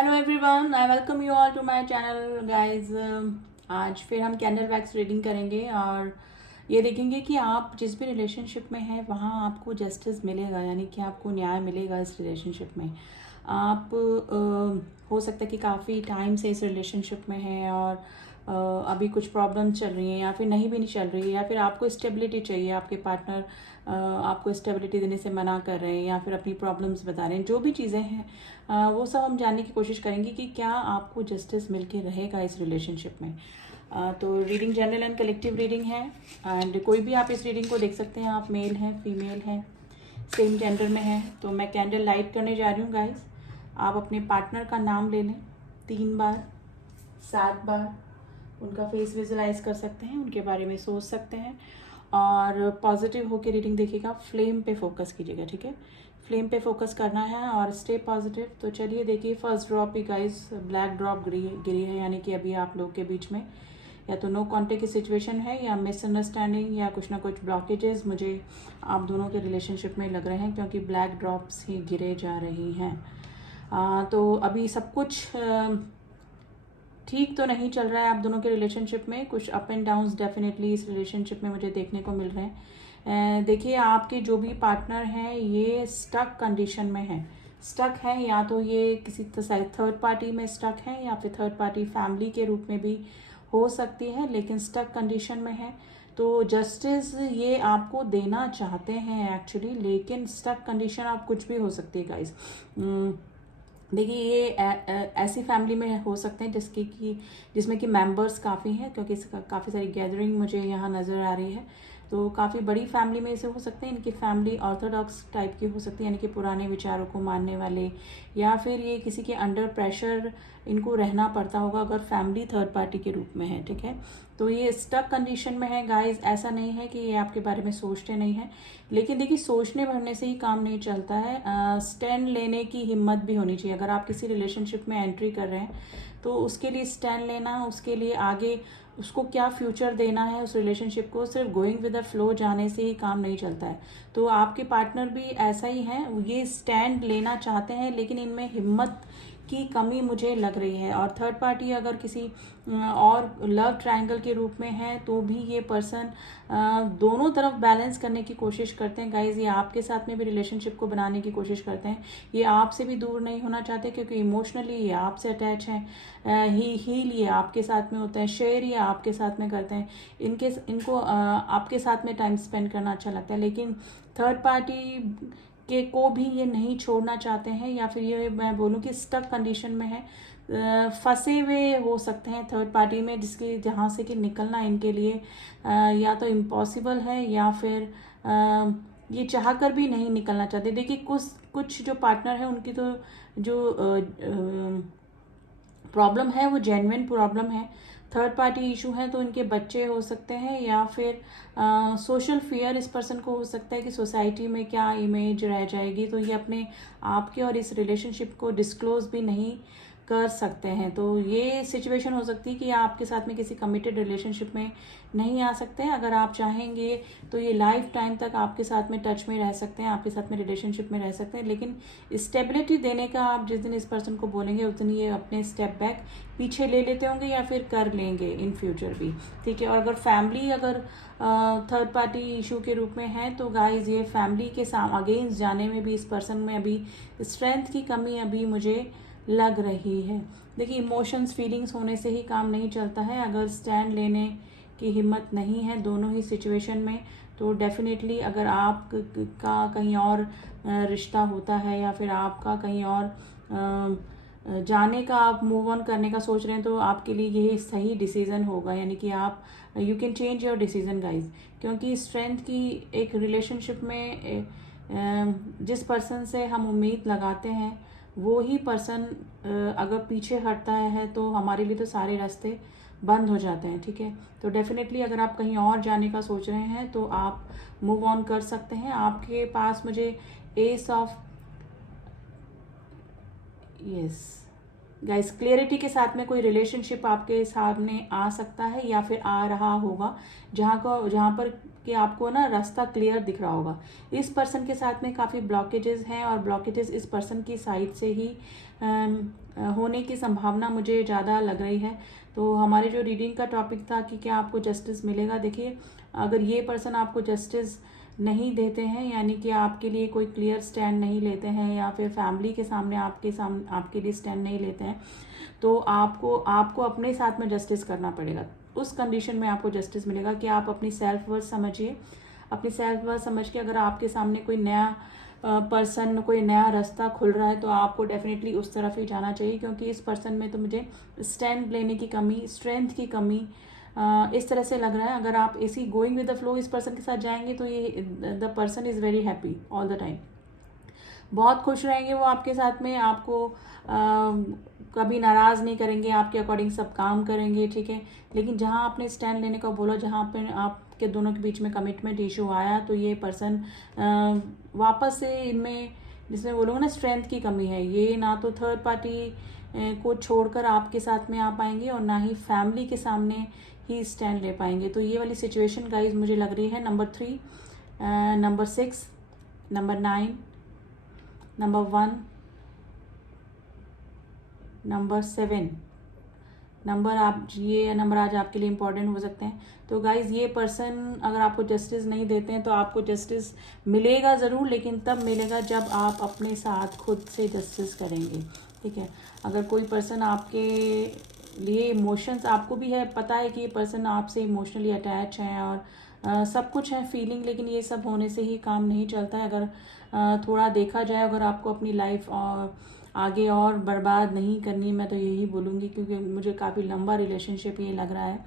Hello everyone, I welcome you all to my channel guys. आज फिर हम candle wax reading करेंगे और ये देखेंगे कि आप जिस भी रिलेशनशिप में हैं वहाँ आपको जस्टिस मिलेगा, यानी कि आपको न्याय मिलेगा इस रिलेशनशिप में। आप हो सकता है कि काफ़ी टाइम से इस रिलेशनशिप में हैं और अभी कुछ प्रॉब्लम चल रही हैं या फिर नहीं भी नहीं चल रही है, या फिर आपको स्टेबिलिटी चाहिए, आपके पार्टनर आपको स्टेबिलिटी देने से मना कर रहे हैं या फिर अपनी प्रॉब्लम्स बता रहे हैं। जो भी चीज़ें हैं वो सब हम जानने की कोशिश करेंगे कि क्या आपको जस्टिस मिल के रहेगा इस रिलेशनशिप में। तो reading general and collective reading है एंड कोई भी आप इस रीडिंग को देख सकते हैं। आप मेल हैं, फीमेल हैं, सेम जेंडर में हैं। तो मैं कैंडल लाइट करने जा रही हूँ गाइस। आप अपने पार्टनर का नाम ले लें 3 बार, 7 बार। उनका फेस विजुलाइज कर सकते हैं, उनके बारे में सोच सकते हैं और पॉजिटिव होकर रीडिंग देखिएगा। फ्लेम पे फोकस कीजिएगा, ठीक है? फ्लेम पे फोकस करना है और स्टे पॉजिटिव। तो चलिए देखिए, फर्स्ट ड्रॉप ही गाइस ब्लैक ड्रॉप गिरी है, यानी कि अभी आप लोग के बीच में या तो नो कॉन्टेक्ट की सिचुएशन है या मिसअंडरस्टैंडिंग या कुछ ना कुछ ब्लॉकेजेस मुझे आप दोनों के रिलेशनशिप में लग रहे हैं, क्योंकि ब्लैक ड्रॉप्स ही गिरे जा रही हैं। तो अभी सब कुछ ठीक तो नहीं चल रहा है आप दोनों के रिलेशनशिप में। कुछ अप एंड डाउन्स डेफिनेटली इस रिलेशनशिप में मुझे देखने को मिल रहे हैं। देखिए, आपके जो भी पार्टनर हैं ये स्टक कंडीशन में है। स्टक है, या तो ये किसी थर्ड पार्टी में स्टक है या फिर थर्ड पार्टी फैमिली के रूप में भी हो सकती है, लेकिन स्टक कंडीशन में है। तो जस्टिस ये आपको देना चाहते हैं एक्चुअली, लेकिन स्टक कंडीशन आप कुछ भी हो सकती है गाइस। देखिए, ये ऐसी फैमिली में हो सकते हैं जिसमें कि मेंबर्स काफ़ी हैं, क्योंकि काफ़ी सारी गैदरिंग मुझे यहाँ नज़र आ रही है। तो काफ़ी बड़ी फैमिली में ऐसे हो सकते हैं। इनकी फैमिली ऑर्थोडॉक्स टाइप की हो सकती है, यानी कि पुराने विचारों को मानने वाले, या फिर ये किसी के अंडर प्रेशर इनको रहना पड़ता होगा अगर फैमिली थर्ड पार्टी के रूप में है, ठीक है? तो ये स्टक कंडीशन में है गाइस। ऐसा नहीं है कि ये आपके बारे में सोचते नहीं है, लेकिन देखिए, सोचने भरने से ही काम नहीं चलता है। स्टैंड लेने की हिम्मत भी होनी चाहिए। अगर आप किसी रिलेशनशिप में एंट्री कर रहे हैं तो उसके लिए स्टैंड लेना, उसके लिए आगे उसको क्या फ्यूचर देना है उस रिलेशनशिप को, सिर्फ गोइंग विद द फ्लो जाने से ही काम नहीं चलता है। तो आपके पार्टनर भी ऐसा ही हैं, ये स्टैंड लेना चाहते हैं, लेकिन इनमें हिम्मत की कमी मुझे लग रही है। और थर्ड पार्टी अगर किसी और लव ट्रायंगल के रूप में है तो भी ये पर्सन दोनों तरफ बैलेंस करने की कोशिश करते हैं गाइज। ये आपके साथ में भी रिलेशनशिप को बनाने की कोशिश करते हैं। ये आपसे भी दूर नहीं होना चाहते, क्योंकि इमोशनली ये आपसे अटैच हैं। हील ये आपके साथ में होता है, शेयर ये आपके साथ में करते हैं। इनको आपके साथ में टाइम स्पेंड करना अच्छा लगता है, लेकिन थर्ड पार्टी के को भी ये नहीं छोड़ना चाहते हैं, या फिर ये मैं बोलूँ कि स्टक कंडीशन में है। फंसे हुए हो सकते हैं थर्ड पार्टी में, जिसके जहाँ से कि निकलना इनके लिए या तो इम्पॉसिबल है या फिर ये चाह कर भी नहीं निकलना चाहते। देखिए, कुछ जो पार्टनर है उनकी तो जो प्रॉब्लम है वो जेन्युइन प्रॉब्लम है। थर्ड पार्टी इशू है तो इनके बच्चे हो सकते हैं, या फिर सोशल फियर इस पर्सन को हो सकता है कि सोसाइटी में क्या इमेज रह जाएगी, तो ये अपने आप के और इस रिलेशनशिप को डिस्क्लोज भी नहीं कर सकते हैं। तो ये सिचुएशन हो सकती है कि आपके साथ में किसी कमिटेड रिलेशनशिप में नहीं आ सकते हैं। अगर आप चाहेंगे तो ये लाइफ टाइम तक आपके साथ में टच में रह सकते हैं, आपके साथ में रिलेशनशिप में रह सकते हैं, लेकिन स्टेबिलिटी देने का आप जिस दिन इस पर्सन को बोलेंगे उस दिन ये अपने स्टेप बैक पीछे ले लेते होंगे या फिर कर लेंगे इन फ्यूचर भी, ठीक है? और अगर फैमिली अगर थर्ड पार्टी इशू के रूप में है तो गाइज ये फैमिली के अगेंस्ट जाने में भी इस पर्सन में अभी स्ट्रेंथ की कमी अभी मुझे लग रही है। देखिए, इमोशंस फीलिंग्स होने से ही काम नहीं चलता है। अगर स्टैंड लेने की हिम्मत नहीं है दोनों ही सिचुएशन में, तो डेफिनेटली अगर आप का कहीं और रिश्ता होता है या फिर आपका कहीं और जाने का, आप मूव ऑन करने का सोच रहे हैं, तो आपके लिए यही सही डिसीजन होगा। यानी कि आप you can change your decision guys, क्योंकि स्ट्रेंथ की एक रिलेशनशिप में जिस पर्सन से हम उम्मीद लगाते हैं वो ही पर्सन अगर पीछे हटता है तो हमारे लिए तो सारे रास्ते बंद हो जाते हैं, ठीक है? तो डेफिनेटली अगर आप कहीं और जाने का सोच रहे हैं तो आप मूव ऑन कर सकते हैं। आपके पास मुझे S of yes guys clarity के साथ में कोई रिलेशनशिप आपके सामने आ सकता है या फिर आ रहा होगा, जहाँ पर कि आपको ना रास्ता क्लियर दिख रहा होगा। इस पर्सन के साथ में काफ़ी ब्लॉकेजेस हैं और ब्लॉकेजेस इस पर्सन की साइड से ही होने की संभावना मुझे ज़्यादा लग रही है। तो हमारे जो रीडिंग का टॉपिक था कि क्या आपको जस्टिस मिलेगा, देखिए अगर ये पर्सन आपको जस्टिस नहीं देते हैं, यानी कि आपके लिए कोई क्लियर स्टैंड नहीं लेते हैं या फिर फैमिली के सामने आपके लिए स्टैंड नहीं लेते हैं, तो आपको अपने साथ में जस्टिस करना पड़ेगा। उस कंडीशन में आपको जस्टिस मिलेगा कि आप अपनी सेल्फ वर्थ समझिए। अपनी सेल्फ वर्थ समझ के अगर आपके सामने कोई नया पर्सन, कोई नया रास्ता खुल रहा है तो आपको डेफिनेटली उस तरफ ही जाना चाहिए, क्योंकि इस पर्सन में तो मुझे स्टैंड लेने की कमी, स्ट्रेंथ की कमी इस तरह से लग रहा है। अगर आप इसी गोइंग विद द फ्लो इस पर्सन के साथ जाएंगे तो ये the person is very happy all the time, बहुत खुश रहेंगे वो आपके साथ में, आपको कभी नाराज़ नहीं करेंगे, आपके अकॉर्डिंग सब काम करेंगे, ठीक है। लेकिन जहाँ आपने स्टैंड लेने का बोला, जहाँ पे आपके दोनों के बीच में कमिटमेंट इशू आया, तो ये पर्सन वापस से इनमें, जिसमें बोलूँगा ना स्ट्रेंथ की कमी है, ये ना तो थर्ड पार्टी को छोड़कर आपके साथ में आ पाएंगे और ना ही फैमिली के सामने ही स्टैंड ले पाएंगे। तो ये वाली सिचुएशन गाइज मुझे लग रही है number 3, number 6, number 9, number 1, number 7 number, आप ये नंबर आज आपके लिए इंपॉर्टेंट हो सकते हैं। तो गाइज ये पर्सन अगर आपको जस्टिस नहीं देते हैं तो आपको जस्टिस मिलेगा ज़रूर, लेकिन तब मिलेगा जब आप अपने साथ खुद से जस्टिस करेंगे, ठीक है। अगर कोई पर्सन आपके लिए इमोशंस, आपको भी है पता है कि ये पर्सन आपसे इमोशनली अटैच है और सब कुछ है फीलिंग, लेकिन ये सब होने से ही काम नहीं चलता है। अगर थोड़ा देखा जाए, अगर आपको अपनी लाइफ और आगे और बर्बाद नहीं करनी, मैं तो यही बोलूँगी, क्योंकि मुझे काफ़ी लंबा रिलेशनशिप ये लग रहा है।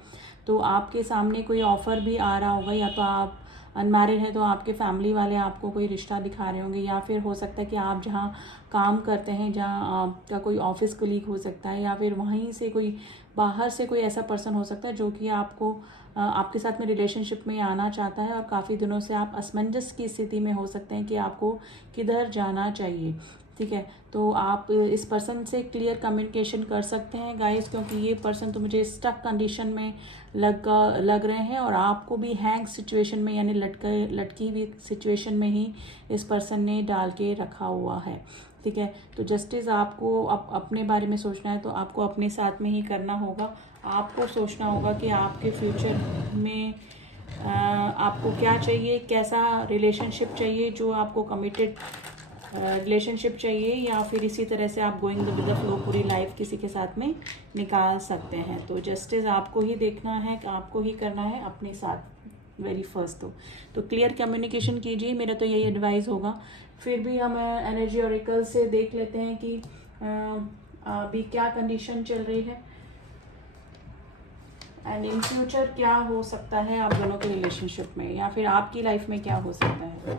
तो आपके सामने कोई ऑफ़र भी आ रहा होगा, या तो आप अनमैरिड है तो आपके फैमिली वाले आपको कोई रिश्ता दिखा रहे होंगे, या फिर हो सकता है कि आप जहाँ काम करते हैं, जहाँ आपका कोई ऑफिस कलीग हो सकता है, या फिर वहीं से कोई बाहर से कोई ऐसा पर्सन हो सकता है जो कि आपको आपके साथ में रिलेशनशिप में आना चाहता है, और काफ़ी दिनों से आप असमंजस की स्थिति में हो सकते हैं कि आपको किधर जाना चाहिए, ठीक है। तो आप इस पर्सन से क्लियर कम्युनिकेशन कर सकते हैं गाइस, क्योंकि ये पर्सन तो मुझे स्टक कंडीशन में लग रहे हैं, और आपको भी हैंग सिचुएशन में, यानी लटकी हुई सिचुएशन में ही इस पर्सन ने डाल के रखा हुआ है, ठीक है। तो जस्टिस आपको अपने बारे में सोचना है तो आपको अपने साथ में ही करना होगा। आपको सोचना होगा कि आपके फ्यूचर में आपको क्या चाहिए, कैसा रिलेशनशिप चाहिए, जो आपको कमिटेड रिलेशनशिप चाहिए, या फिर इसी तरह से आप गोइंग विद द फ्लो पूरी लाइफ किसी के साथ में निकाल सकते हैं। तो जस्टिस आपको ही देखना है, आपको ही करना है अपने साथ वेरी फर्स्ट। तो क्लियर कम्युनिकेशन कीजिए, मेरा तो यही एडवाइस होगा। फिर भी हम एनर्जी ऑरिकल से देख लेते हैं कि अभी क्या कंडीशन चल रही है एंड इन फ्यूचर क्या हो सकता है आप दोनों के रिलेशनशिप में, या फिर आपकी लाइफ में क्या हो सकता है।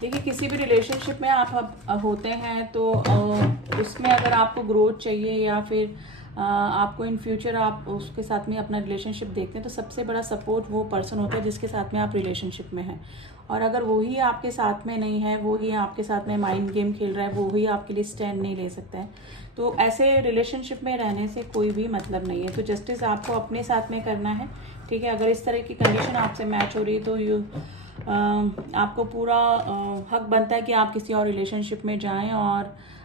देखिए किसी भी रिलेशनशिप में आप होते हैं तो उसमें अगर आपको ग्रोथ चाहिए, या फिर आपको इन फ्यूचर आप उसके साथ में अपना रिलेशनशिप देखते हैं, तो सबसे बड़ा सपोर्ट वो पर्सन होता है जिसके साथ में आप रिलेशनशिप में हैं। और अगर वही आपके साथ में नहीं है, वो ही आपके साथ में माइंड गेम खेल रहा है, वो ही आपके लिए स्टैंड नहीं ले सकता है, तो ऐसे रिलेशनशिप में रहने से कोई भी मतलब नहीं है। तो जस्टिस आपको अपने साथ में करना है, ठीक है। अगर इस तरह की कंडीशन आपसे मैच हो रही है तो आपको पूरा हक बनता है कि आप किसी और रिलेशनशिप में जाएं और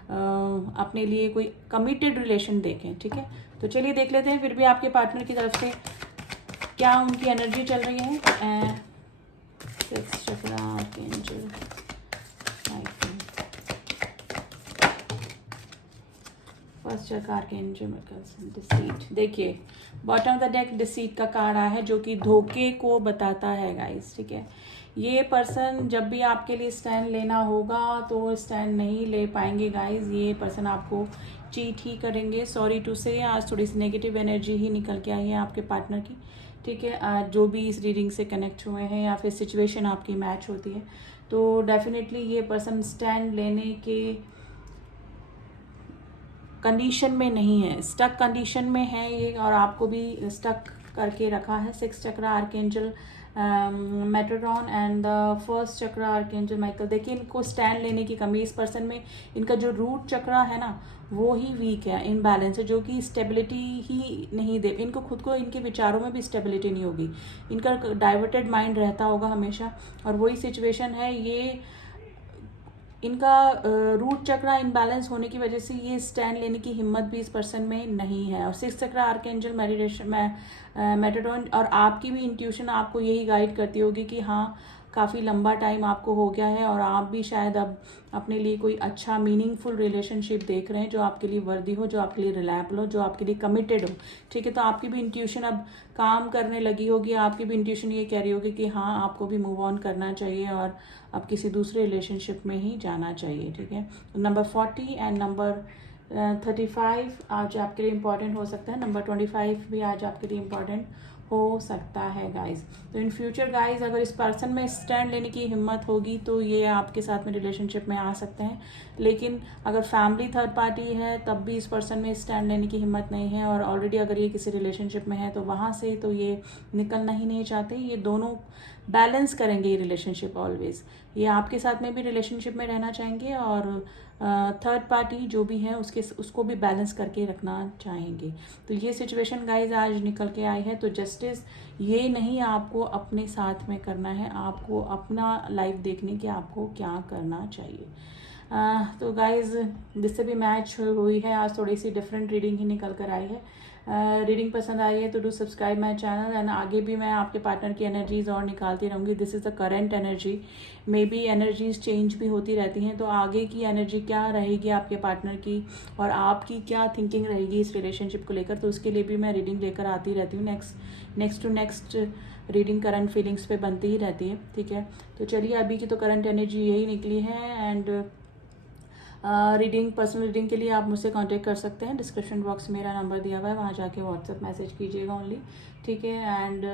अपने लिए कोई कमिटेड रिलेशन देखें, ठीक है। तो चलिए देख लेते हैं फिर भी आपके पार्टनर की तरफ से क्या उनकी एनर्जी चल रही है। फर्स्ट चक्र के डिसीट, देखिए bottom of the deck deceit का कार्ड आया है, जो कि धोखे को बताता है गाइस, ठीक है। ये पर्सन जब भी आपके लिए स्टैंड लेना होगा तो स्टैंड नहीं ले पाएंगे गाइस। ये पर्सन आपको चीट ही करेंगे। सॉरी टू से आज थोड़ी सी नेगेटिव एनर्जी ही निकल के आई है आपके पार्टनर की, ठीक है। जो भी इस रीडिंग से कनेक्ट हुए हैं या फिर सिचुएशन आपकी मैच होती है, तो डेफिनेटली ये पर्सन स्टैंड लेने के कंडीशन में नहीं है, स्टक कंडीशन में है ये, और आपको भी स्टक करके रखा है। 6 chakra archangel Metron and the first chakra archangel Michael. देखिए इनको स्टैंड लेने की कमी, इस पर्सन में इनका जो रूट चक्रा है ना वो ही वीक है, इनबैलेंस है, जो कि स्टेबिलिटी ही नहीं दे, इनको खुद को, इनके विचारों में भी स्टेबिलिटी नहीं होगी, इनका डाइवर्टेड माइंड रहता होगा हमेशा। और वही सिचुएशन है, ये इनका रूट चक्रा इनबैलेंस होने की वजह से ये स्टैंड लेने की हिम्मत भी इस पर्सन में नहीं है। और 6 चक्रा आर्कएंजल मेडिटेशन मेटाडोन, और आपकी भी इंट्यूशन आपको यही गाइड करती होगी कि हाँ काफ़ी लंबा टाइम आपको हो गया है और आप भी शायद अब अपने लिए कोई अच्छा मीनिंगफुल रिलेशनशिप देख रहे हैं जो आपके लिए वर्दी हो, जो आपके लिए रिलायबल हो, जो आपके लिए कमिटेड हो। ठीक है, तो आपकी भी इंट्यूशन अब काम करने लगी होगी, आपकी भी इंट्यूशन ये कह रही होगी कि हाँ आपको भी मूव ऑन करना चाहिए और अब किसी दूसरे रिलेशनशिप में ही जाना चाहिए। ठीक है, नंबर 40 एंड नंबर 35 आज आपके लिए इम्पॉर्टेंट हो सकता है, नंबर 25 भी आज आपके लिए इम्पॉर्टेंट हो सकता है गाइज। तो इन फ्यूचर गाइज अगर इस पर्सन में स्टैंड लेने की हिम्मत होगी तो ये आपके साथ में रिलेशनशिप में आ सकते हैं, लेकिन अगर फैमिली थर्ड पार्टी है तब भी इस पर्सन में स्टैंड लेने की हिम्मत नहीं है, और ऑलरेडी अगर ये किसी रिलेशनशिप में है तो वहाँ से तो ये निकलना ही नहीं चाहते। ये दोनों बैलेंस करेंगे ये रिलेशनशिप ऑलवेज, ये आपके साथ में भी रिलेशनशिप में रहना चाहेंगे और थर्ड पार्टी जो भी है उसको भी बैलेंस करके रखना चाहेंगे। तो ये सिचुएशन गाइज आज निकल के आई है। तो जस्टिस ये नहीं आपको अपने साथ में करना है, आपको अपना लाइफ देखने की आपको क्या करना चाहिए। तो गाइज जिससे भी मैच हुई है आज थोड़ी सी डिफरेंट रीडिंग ही निकल कर आई है। रीडिंग पसंद आई है तो do subscribe my channel, and आगे भी मैं आपके पार्टनर की एनर्जीज और निकालती रहूँगी। This is the current energy, may be energies change भी होती रहती हैं, तो आगे की एनर्जी क्या रहेगी आपके पार्टनर की और आपकी क्या थिंकिंग रहेगी इस रिलेशनशिप को लेकर, तो उसके लिए भी मैं रीडिंग लेकर आती रहती हूँ। Next to next reading current feelings पे बनती ही रहती है। ठीक है, तो चलिए अभी की तो करंट एनर्जी यही निकली है। एंड रीडिंग, पर्सनल रीडिंग के लिए आप मुझसे कांटेक्ट कर सकते हैं, डिस्क्रिप्शन बॉक्स मेरा नंबर दिया हुआ है, वहाँ जाके व्हाट्सएप मैसेज कीजिएगा ओनली। ठीक है, and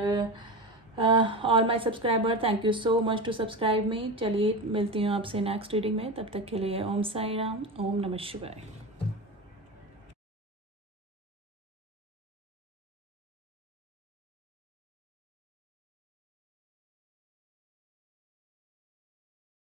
all my subscriber thank you so much to subscribe me. चलिए मिलती हूँ आपसे नेक्स्ट रीडिंग में, तब तक के लिए ओम साई राम, ओम नमः शिवाय।